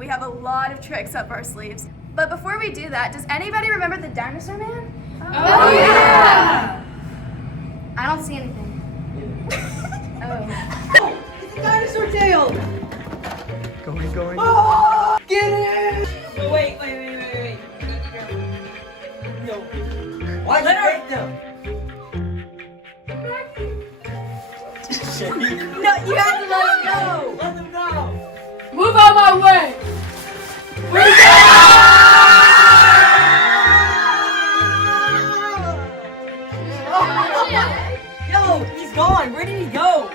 We have a lot of tricks up our sleeves. But before we do that, does anybody remember the Dinosaur Man? Oh yeah! I don't see anything. Oh. It's a dinosaur tail! Going. Oh, get it! Wait. No. Why let her them? No, you have to let them go! Let them go! Move out my way! Yo, he's gone. Where did he go?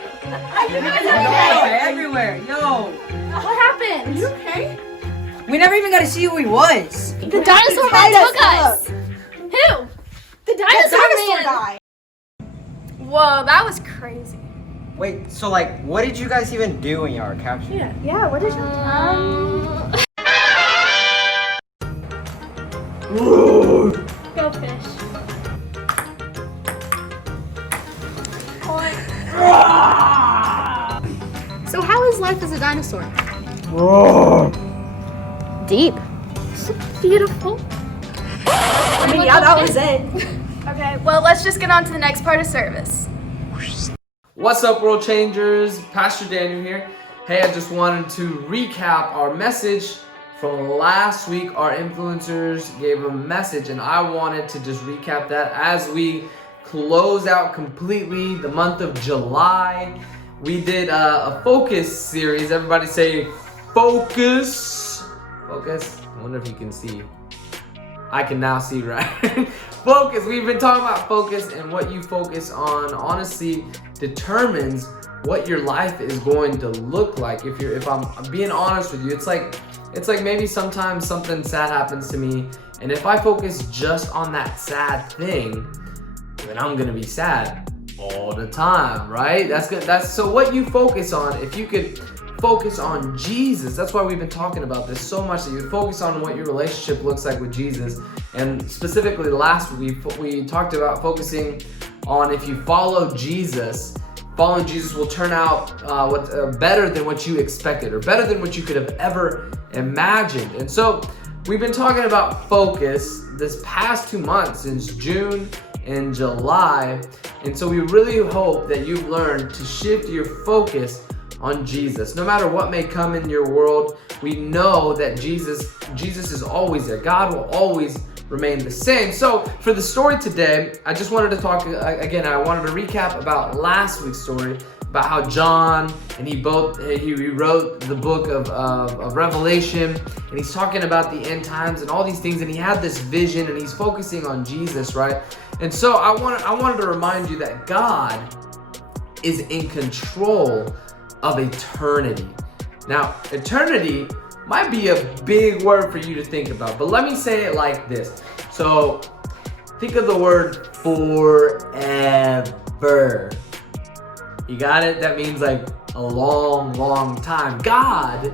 Everywhere. Yo. What happened? You okay? We never even got to see who he was. The dinosaur man took us! Who? The dinosaur man! Guy. Whoa, that was crazy. Wait, so like, what did you guys even do when you were captured? Yeah, what did you Go fish. So how is life as a dinosaur? Deep. So beautiful. I mean, yeah, that was it. Okay, well, let's just get on to the next part of service. What's up, world changers? Pastor Daniel here. Hey, I just wanted to recap our message from last week. Our influencers gave a message, and I wanted to just recap that as we close out completely the month of July. We did a focus series. Everybody say focus. Focus. I wonder if you can see. I can now see, right? Focus. We've been talking about focus, and what you focus on honestly determines what your life is going to look like. If I'm being honest with you, it's like maybe sometimes something sad happens to me, and if I focus just on that sad thing, then I'm gonna be sad all the time, right? That's good. So what you focus on. If you could focus on Jesus, that's why we've been talking about this so much, that you focus on what your relationship looks like with Jesus. And specifically last week we talked about focusing on, if you follow Jesus, following Jesus will turn out better than what you expected, or better than what you could have ever imagined. And so we've been talking about focus this past 2 months, since June and July. And so we really hope that you've learned to shift your focus on Jesus. No matter what may come in your world, we know that Jesus is always there. God will always remain the same. So for the story today, I just wanted to talk again. I wanted to recap about last week's story, about how John and he wrote the book of Revelation, and he's talking about the end times and all these things, and he had this vision, and he's focusing on Jesus, right? And so I wanted to remind you that God is in control of eternity. Now, eternity might be a big word for you to think about, but let me say it like this. So think of the word forever. You got it? That means like a long time. God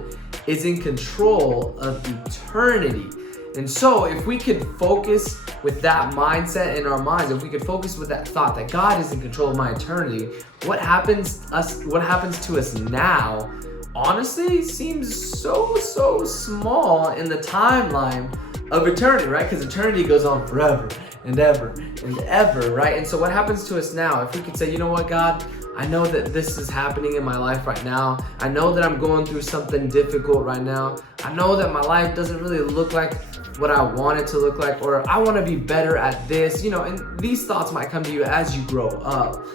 is in control of eternity. And so if we could focus with that mindset in our minds, if we could focus with that thought that God is in control of my eternity, what happens to us now honestly seems so small in the timeline of eternity, right? Because eternity goes on forever and ever and ever, right? And so what happens to us now, if we could say, you know what, God, I know that this is happening in my life right now. I know that I'm going through something difficult right now. I know that my life doesn't really look like what I want it to look like, or I want to be better at this, and these thoughts might come to you as you grow up.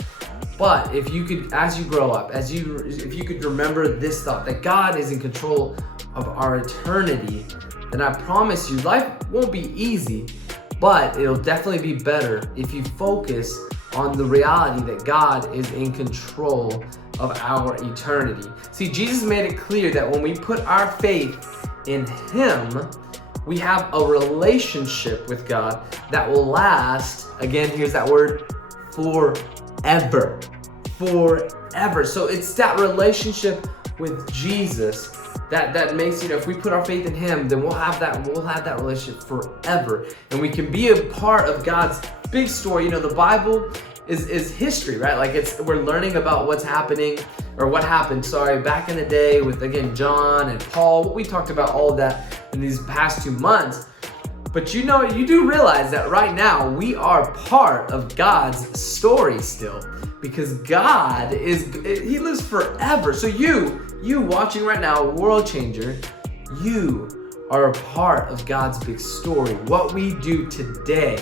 But if you could, as you grow up, if you could remember this thought, that God is in control of our eternity, then I promise you, life won't be easy, but it'll definitely be better if you focus on the reality that God is in control of our eternity. See, Jesus made it clear that when we put our faith in Him, we have a relationship with God that will last, again, here's that word, forever. Forever. So it's that relationship with Jesus that makes, if we put our faith in Him, then we'll have that relationship forever. And we can be a part of God's big story. The Bible is history, right? Like we're learning about what's happening, or what happened, sorry, back in the day with, again, John and Paul. We talked about all of that in these past 2 months. But you know, you do realize that right now we are part of God's story still, because God He lives forever. So you watching right now, World Changer, you are a part of God's big story. What we do today,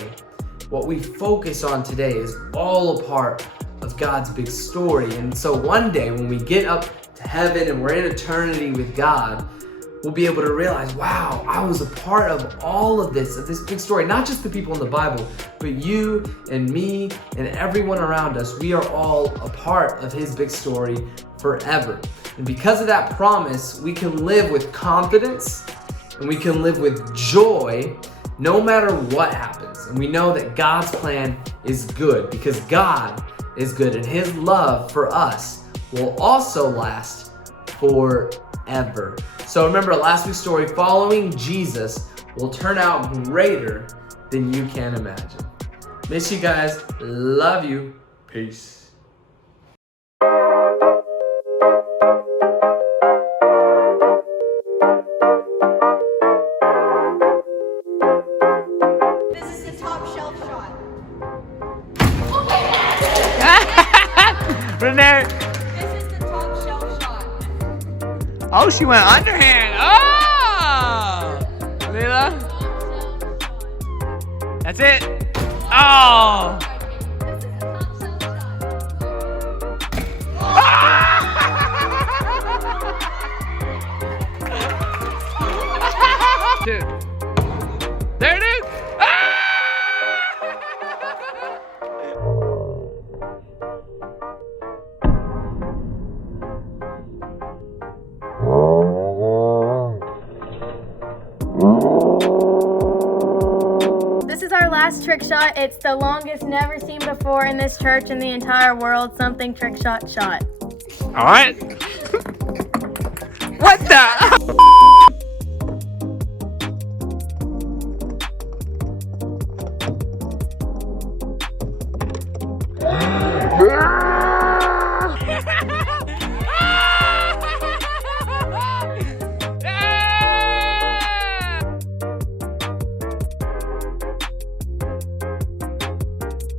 what we focus on today is all a part of God's big story. And so one day when we get up to heaven and we're in eternity with God, we'll be able to realize, wow, I was a part of all of this big story. Not just the people in the Bible, but you and me and everyone around us. We are all a part of His big story forever. And because of that promise, we can live with confidence and we can live with joy no matter what happens. And we know that God's plan is good, because God is good and His love for us will also last forever. So remember last week's story, following Jesus will turn out greater than you can imagine. Miss you guys. Love you. Peace. This is the top shelf shot. Renee. This is the top shelf shot. Oh, she went underhand. Oh! Leela. That's it. Oh! Dude. There it is. This is our last trick shot. It's the longest never seen before in this church in the entire world. Something trick shot shot. All right. What the? Yeah.